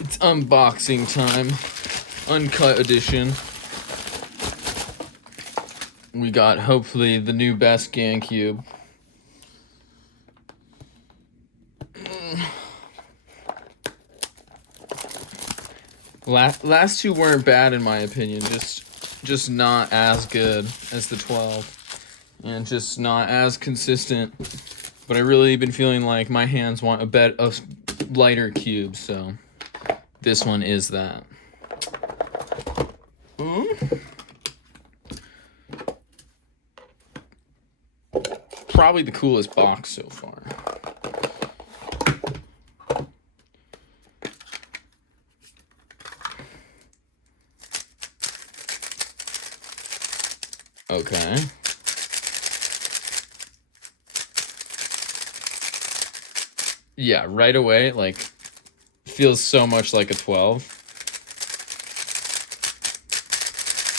It's unboxing time. Uncut edition. We got, hopefully, the new best GAN cube. Last two weren't bad in my opinion, just not as good as the 12. And just not as consistent. But I really been feeling like my hands want a lighter cube, so this one is that. Probably the coolest box so far. Okay. Yeah, right away, like, feels so much like a 12.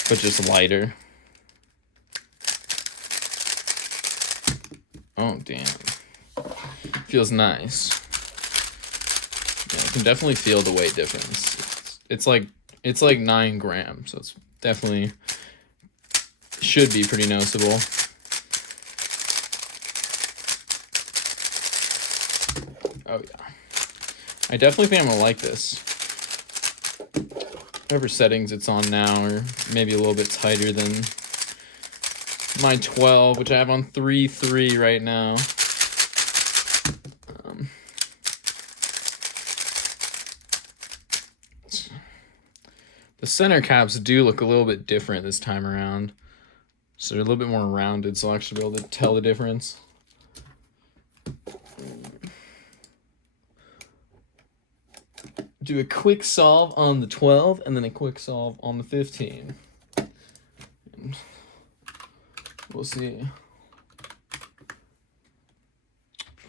But just lighter. Oh, damn. Feels nice. Yeah, I can definitely feel the weight difference. It's like 9 grams, so it's definitely should be pretty noticeable. Oh yeah. I definitely think I'm gonna like this. Whatever settings it's on now, or maybe a little bit tighter than my 12, which I have on 3.3 right now. The center caps do look a little bit different this time around. So they're a little bit more rounded, so I'll actually be able to tell the difference. Do a quick solve on the 12 and then a quick solve on the 15. And we'll see.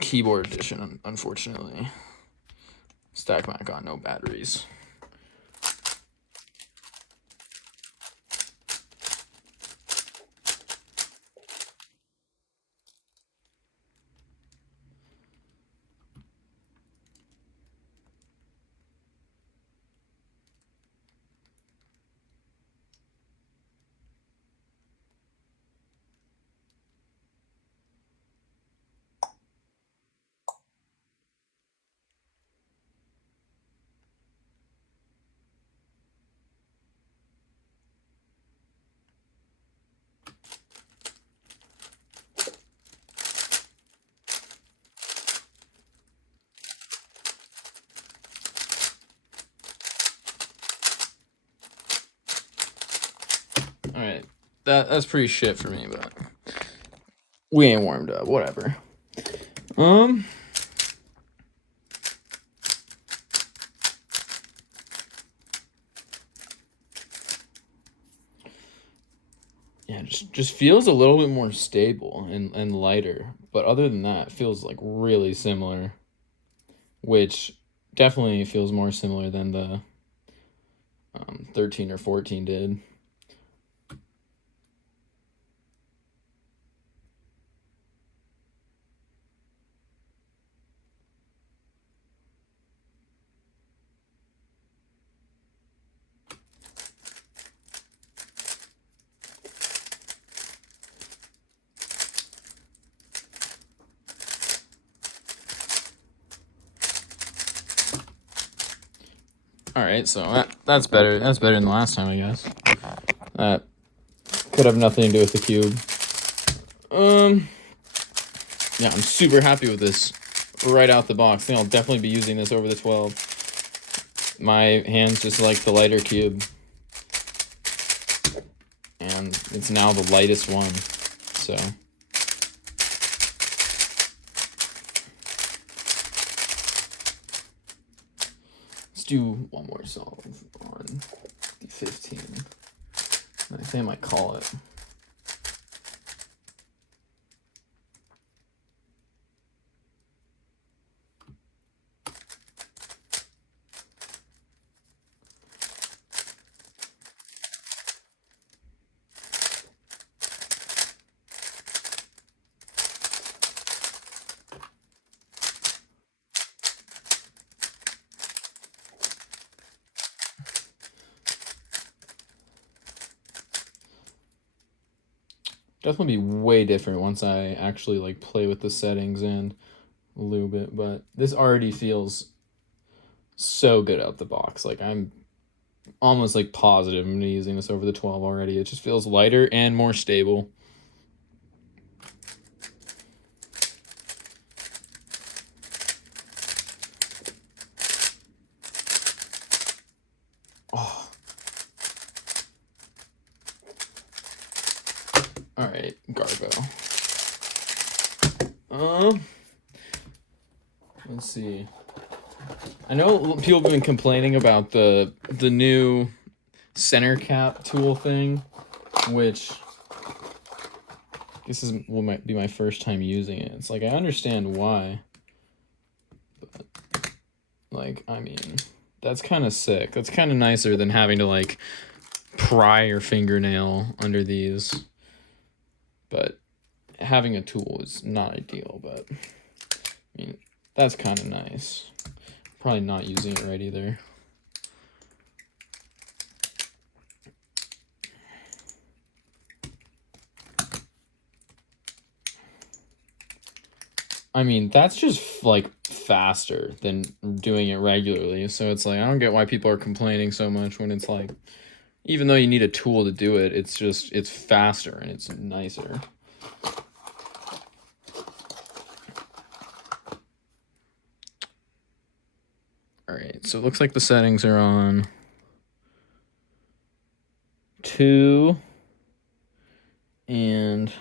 Keyboard edition, unfortunately. Stack Mat got no batteries. Alright, that's pretty shit for me, but we ain't warmed up, whatever. Yeah, just feels a little bit more stable and lighter, but other than that, it feels like really similar, which definitely feels more similar than the 13 or 14 did. All right, so that's better. That's better than the last time, I guess. That could have nothing to do with the cube. Yeah, I'm super happy with this right out the box. I think I'll definitely be using this over the 12. My hands just like the lighter cube. And it's now the lightest one, so. Let's do one more solve on the 15. I think I might call it. definitely be way different once I actually like play with the settings and lube it, but this already feels so good out the box. Like I'm almost like positive I'm gonna be using this over the 12 already. It just feels lighter and more stable. Oh. All right, Garbo. Let's see. I know people have been complaining about the new center cap tool thing, which this might be my first time using it. It's like I understand why, but like I mean, that's kind of sick. That's kind of nicer than having to like pry your fingernail under these. But having a tool is not ideal, but I mean, that's kind of nice. Probably not using it right either. I mean, that's just like faster than doing it regularly. So it's like, I don't get why people are complaining so much when it's like, even though you need a tool to do it, it's faster and it's nicer. All right, so it looks like the settings are on 2 and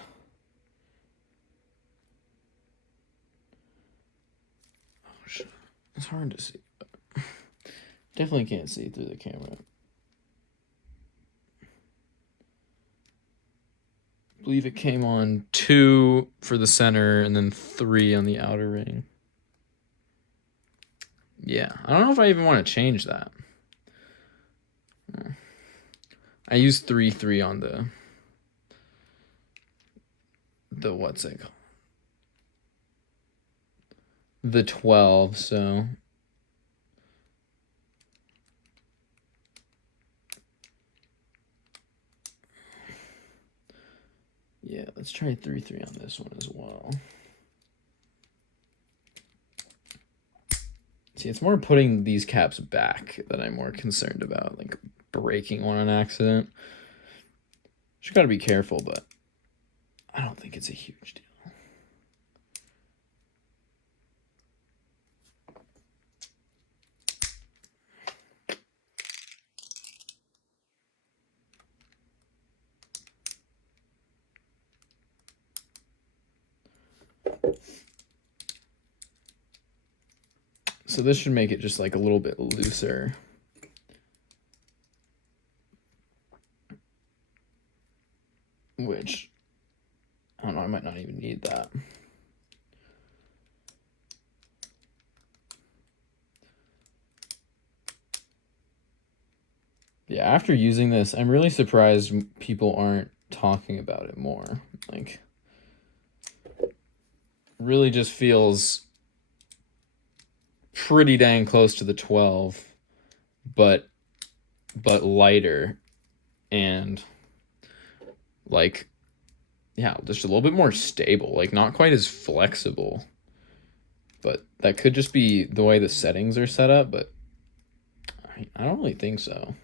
it's hard to see, but definitely can't see through the camera. I believe it came on 2 for the center and then 3 on the outer ring. Yeah, I don't know if I even want to change that. I use 3 on the what's it called? The 12, so yeah, let's try 3 on this one as well. See, it's more putting these caps back that I'm more concerned about, like breaking one on accident. Just gotta be careful, but I don't think it's a huge deal. So this should make it just like a little bit looser. Which, I don't know, I might not even need that. Yeah, after using this, I'm really surprised people aren't talking about it more. Like, really just feels pretty dang close to the 12, but lighter and like, yeah, just a little bit more stable, like not quite as flexible, but that could just be the way the settings are set up, but I don't really think so.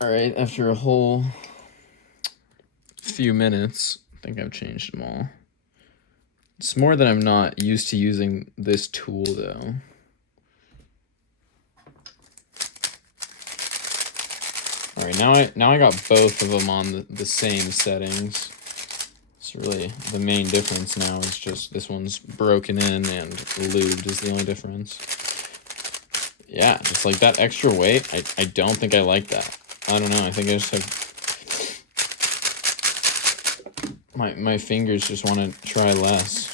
All right, after a whole few minutes, I think I've changed them all. It's more that I'm not used to using this tool though. All right, now I got both of them on the same settings. It's really the main difference now is just this one's broken in and lubed is the only difference. Yeah, just like that extra weight, I don't think I like that. I don't know, I think I just have my fingers just want to try less.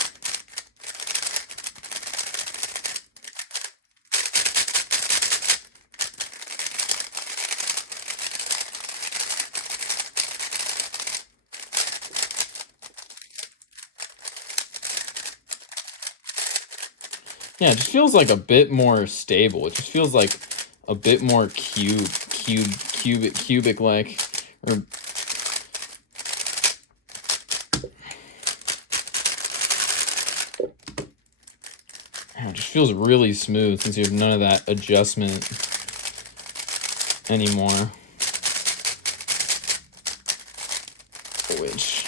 Yeah, it just feels like a bit more stable. It just feels like a bit more cubic like, or it just feels really smooth since you have none of that adjustment anymore. Which,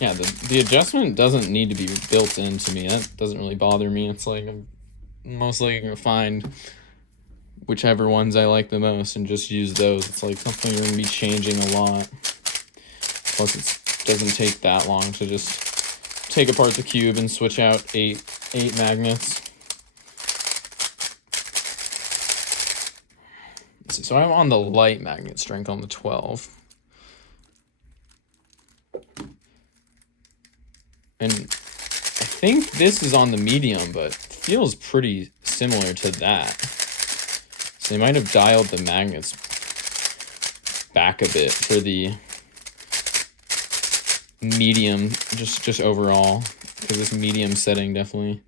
yeah, the adjustment doesn't need to be built into me. That doesn't really bother me. It's like I'm most likely going to find whichever ones I like the most and just use those. It's like something you're going to be changing a lot. Plus, it doesn't take that long to just take apart the cube and switch out eight magnets. Let's see, so I'm on the light magnet strength on the 12. And I think this is on the medium, but feels pretty similar to that. So they might have dialed the magnets back a bit for the medium, just overall, because this medium setting definitely,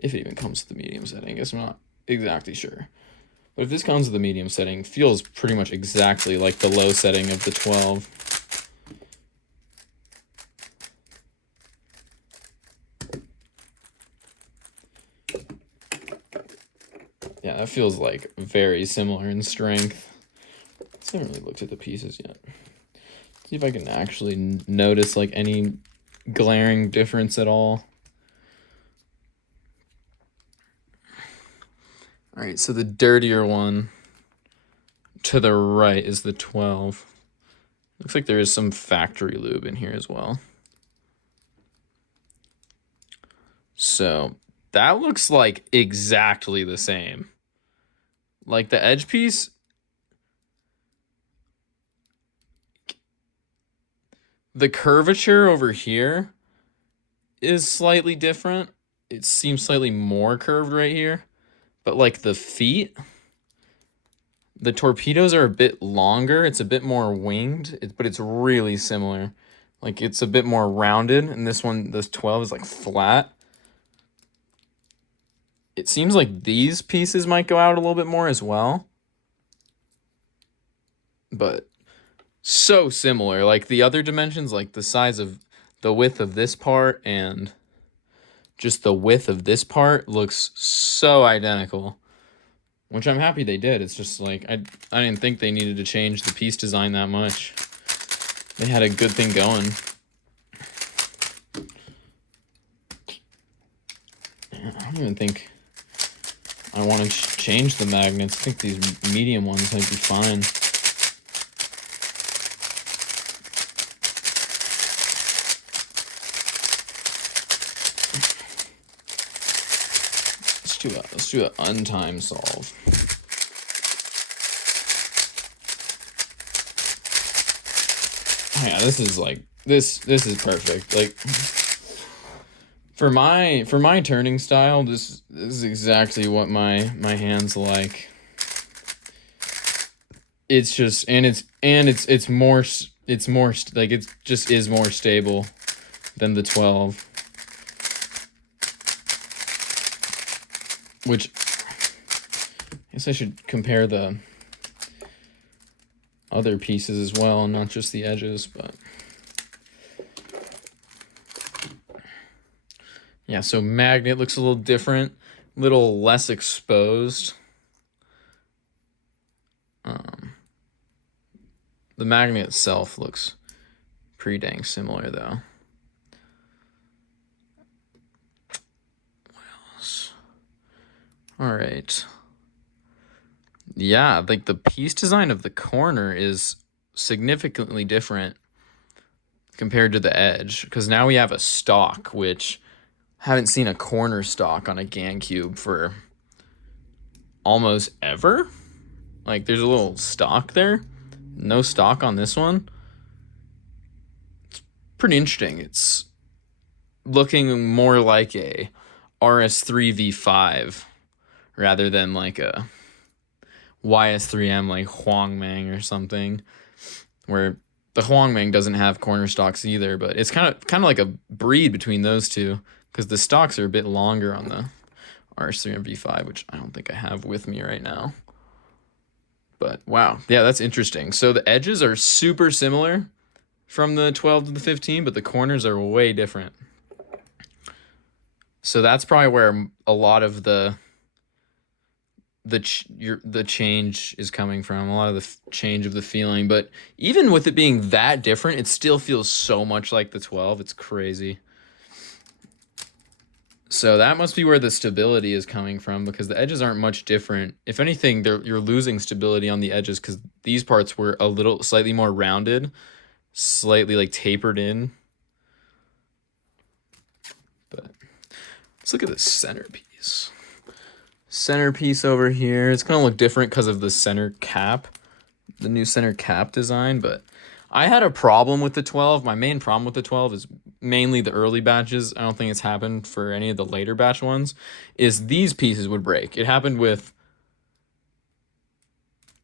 if it even comes to the medium setting, I guess I'm not exactly sure. But if this comes to the medium setting, feels pretty much exactly like the low setting of the 12. Yeah, that feels like very similar in strength. I haven't really looked at the pieces yet. See if I can actually notice like any glaring difference at all. All right, so the dirtier one to the right is the 12. Looks like there is some factory lube in here as well. So that looks like exactly the same. Like the edge piece, the curvature over here is slightly different. It seems slightly more curved right here. But like the feet, the torpedoes are a bit longer. It's a bit more winged, but it's really similar. Like it's a bit more rounded, and this 12 is like flat. It seems like these pieces might go out a little bit more as well. But so similar. Like the other dimensions, like the size of the width of this part and just the width of this part looks so identical. Which I'm happy they did. It's just like, I didn't think they needed to change the piece design that much. They had a good thing going. I don't even think I want to change the magnets. I think these medium ones might be fine. Let's do an untime solve. Oh yeah, this is like this is perfect. Like for my turning style, this is exactly what my hands like. It's just it's more like it just is more stable than the 12. Which, I guess I should compare the other pieces as well, and not just the edges, but... Yeah, so magnet looks a little different, a little less exposed. The magnet itself looks pretty dang similar, though. What else? All right. Yeah, like the piece design of the corner is significantly different compared to the edge, because now we have a stock, which I haven't seen a corner stock on a GAN cube for almost ever. Like there's a little stock there, no stock on this one. It's pretty interesting. It's looking more like a RS3 V5 rather than like a YS3M like Huangmang or something, where the Huangmang doesn't have corner stocks either, but it's kind of like a breed between those two, because the stocks are a bit longer on RS3MV5, which I don't think I have with me right now. But wow, yeah, that's interesting. So the edges are super similar from the 12 to the 15, but the corners are way different. So that's probably where a lot of the change is coming from, a lot of the change of the feeling. But even with it being that different, it still feels so much like the 12. It's crazy. So that must be where the stability is coming from, because the edges aren't much different. If anything, you're losing stability on the edges because these parts were a little slightly more rounded, slightly like tapered in. But let's look at the centerpiece. Centerpiece over here. It's going to look different because of the center cap, the new center cap design. But I had a problem with the 12. My main problem with the 12 is mainly the early batches. I don't think it's happened for any of the later batch ones, is these pieces would break. It happened with,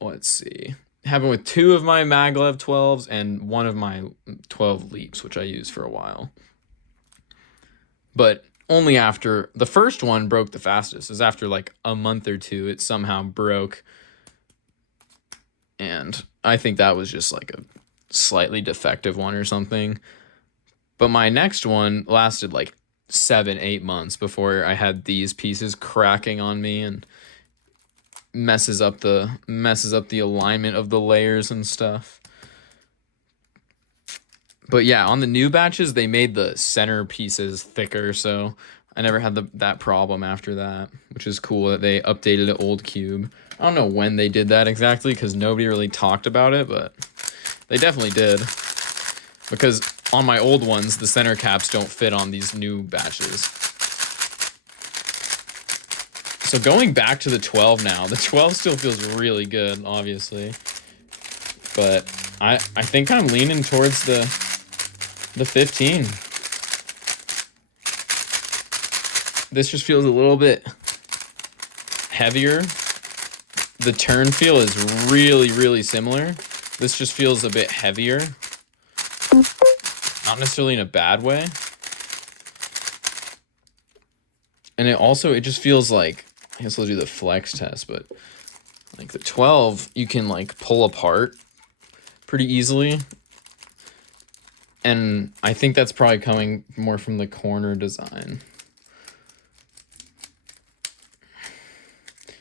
let's see, it happened with 2 of my Maglev 12s and 1 of my 12 Leaps, which I used for a while. But only after the first one broke the fastest. Is after like a month or 2, it somehow broke. And I think that was just like a slightly defective one or something. But my next one lasted like 7-8 months before I had these pieces cracking on me and messes up the alignment of the layers and stuff. But yeah, on the new batches, they made the center pieces thicker, so I never had that problem after that, which is cool that they updated an old cube. I don't know when they did that exactly because nobody really talked about it, but they definitely did. Because on my old ones, the center caps don't fit on these new batches. So going back to the 12 now, the 12 still feels really good, obviously. But I think I'm leaning towards the 15. This just feels a little bit heavier. The turn feel is really, really similar. This just feels a bit heavier. Not necessarily in a bad way. And it just feels like, I guess I'll do the flex test, but like the 12, you can like pull apart pretty easily. And I think that's probably coming more from the corner design.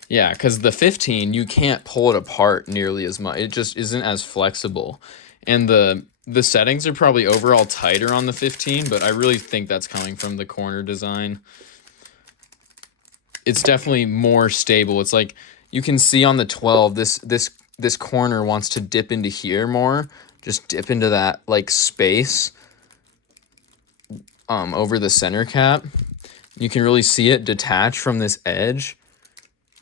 Yeah, because the 15, you can't pull it apart nearly as much. It just isn't as flexible. And the settings are probably overall tighter on the 15, but I really think that's coming from the corner design. It's definitely more stable. It's like you can see on the 12, this corner wants to dip into here more. Just dip into that like space over the center cap. You can really see it detach from this edge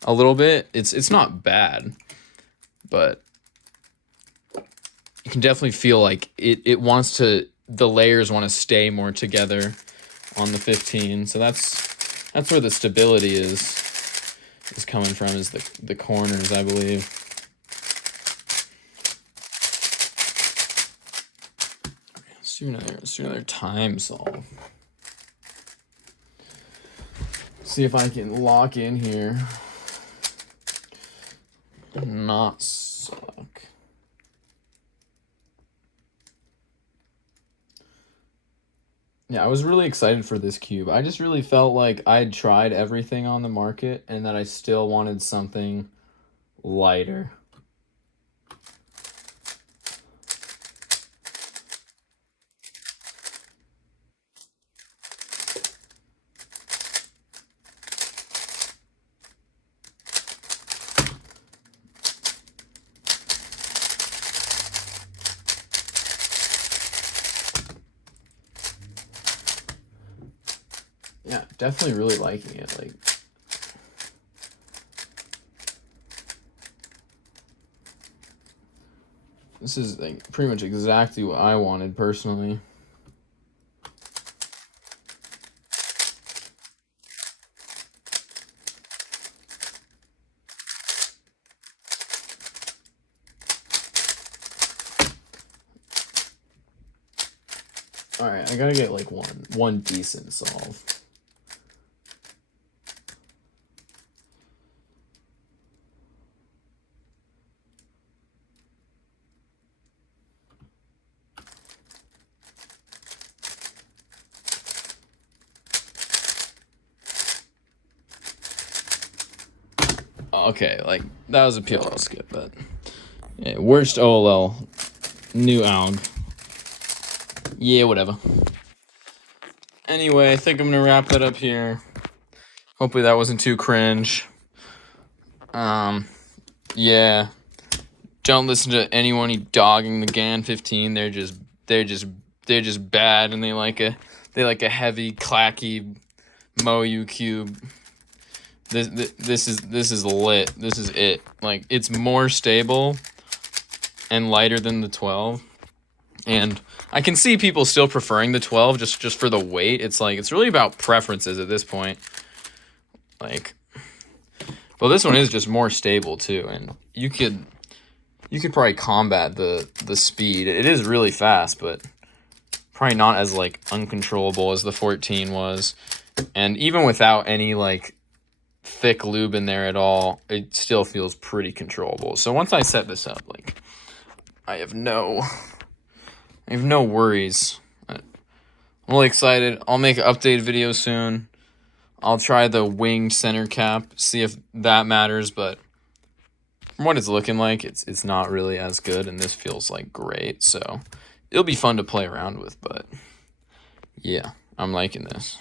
a little bit. It's not bad, but you can definitely feel like it wants to, the layers want to stay more together on the 15. So that's where the stability is coming from, is the corners, I believe. Let's do another time solve. See if I can lock in here. Not suck. Yeah, I was really excited for this cube. I just really felt like I'd tried everything on the market and that I still wanted something lighter. Yeah, definitely really liking it. Like, this is like pretty much exactly what I wanted personally. All right, I gotta get like one decent solve. Okay, like, that was a PLL skip, but yeah, worst OLL, new ALG. Yeah, whatever. Anyway, I think I'm gonna wrap that up here. Hopefully that wasn't too cringe. Yeah. Don't listen to anyone dogging the GAN 15. They're just bad, and they like a heavy, clacky MoU cube. This is lit. This is it. Like, it's more stable and lighter than the 12. And I can see people still preferring the 12 just for the weight. It's like, it's really about preferences at this point. Like, well, this one is just more stable too, and you could probably combat the speed. It is really fast, but probably not as like uncontrollable as the 14 was. And even without any like thick lube in there at all, it still feels pretty controllable. So once I set this up, like, I have no worries. I'm really excited. I'll make an updated video soon. I'll try the winged center cap, see if that matters, but from what it's looking like, it's not really as good, and this feels like great. So it'll be fun to play around with, but yeah, I'm liking this.